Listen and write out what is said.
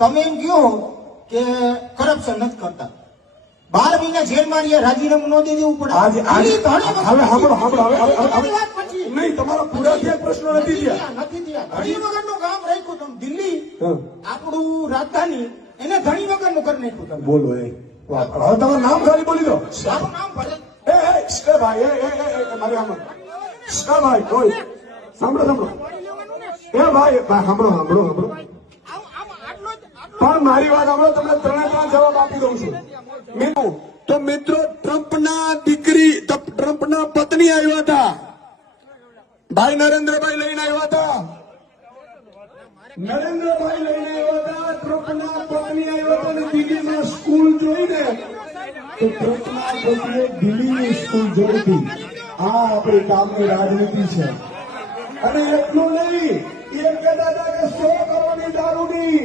તમે એમ કહો કે કરપ્શન નથી કરતા, 12 મહિના જેલમાં રહ્યા, રાજીનામું ન દઈ દેવું પડે. નહીં, તમારા પૂરા થયા પ્રશ્નો નથી થયા. ધણી વગરનું કામ રાખ્યું તમે. દિલ્હી આપણું રાજધાની એને ધણી વગરનું કરી નાખ્યું તમે. બોલો હવે તમારું નામ ખાલી બોલી દો. મારું નામ ભલે ભાઈ મારી આમાં ભાઈ કોઈ સાંભળો ભાઈ સાંભળો પણ મારી વાત સાંભળો. તમને 3 જવાબ આપી દઉં છું. તો મિત્રો, ટ્રમ્પના પત્ની આવ્યા હતા, ભાઈ નરેન્દ્રભાઈ લઈને આવ્યા હતા. ટ્રમ્પના પત્ની આવ્યા હતા અને દિલ્હીમાં સ્કૂલ જોઈને તો ટ્રમ્પના પત્નીએ દિલ્હીની સ્કૂલ જોઈ હતી. આ આપણી કામની રાજનીતિ છે. અને એટલું નહીં, એ કહેતા હતા કે 100 કરોડની દારૂની